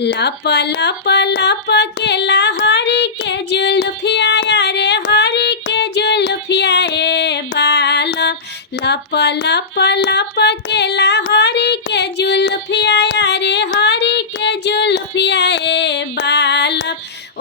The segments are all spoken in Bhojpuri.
लप लप लप के हरी के जुल्फिया रे हरी के जुल्फिया ए बालम। लप लप लप के हरी के जुल्फिया रे हरी के जुल्फिया ए बालम।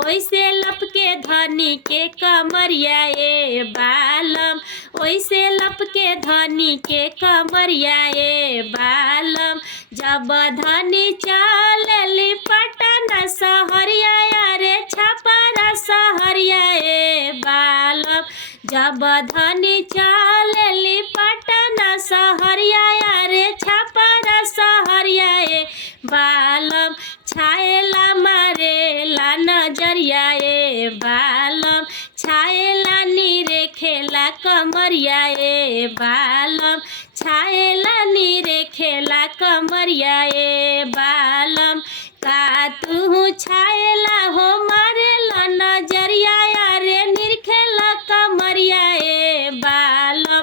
ओइसे लप के धनी के कमरिया ए बालम। ओइसे लप के धनी के कमरिया ए बालम। जब धनी चलली पटना सहरिया रे छपरा सहरिया ए बालम। जब धनी चलली पटना सहरिया रे छपरा सहरिया ए बालम। छाएला मारेला नजरिया ए बालम। छाएला नीरे खेला कमरिया ए बालम। छाएला नीरे खेला कमरिया ए बालम। का तू छाएला हो मारेला नजरिया रे निरखेला कमरिया ए बालम।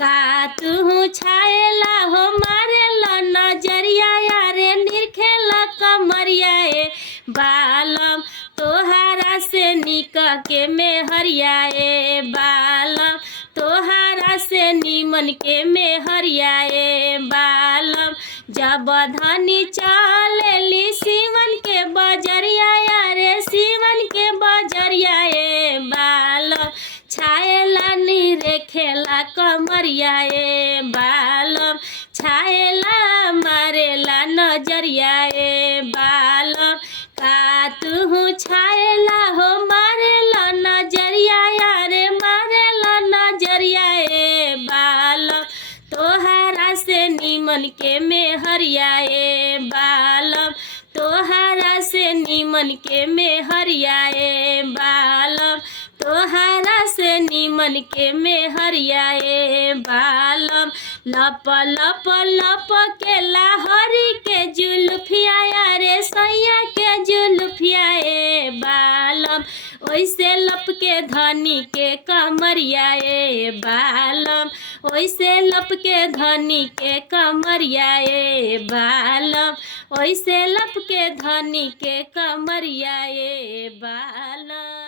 का तू छाएला हो मारेला नजरिया रे निरखेला कमरिया ए बालम। तोहारा से निक के मेहरिया ए बालम। तोहारा से नीमन के मेहरिया ए बालम। जब धनी चलली सीवन के बजरिया रे सीवन के बजरिया ए बालम। छाएला नीरे खेला कमरिया ए बालम। छाएला मारेला नजरिया ए बालम। का तू छाएला हो मारेला नजरिया रे मारेला नजरिया ए बालम। तोहारा से नीमन के मेहरिया ए बालम। तोहारा से नीमन के मेहरिया ए बालम। तोहारा से नीमन के मेहरिया ए बालम। लप लप लप के हरी के जुल्फिया रे सैया के जुल्फिया ए बालम। ओइसे लप के धनी के कमरिया ए बालम। ओइसे लप के धनी के कमरिया ए बालम। ओइसे लप के धनी के कमरिया ए बालम।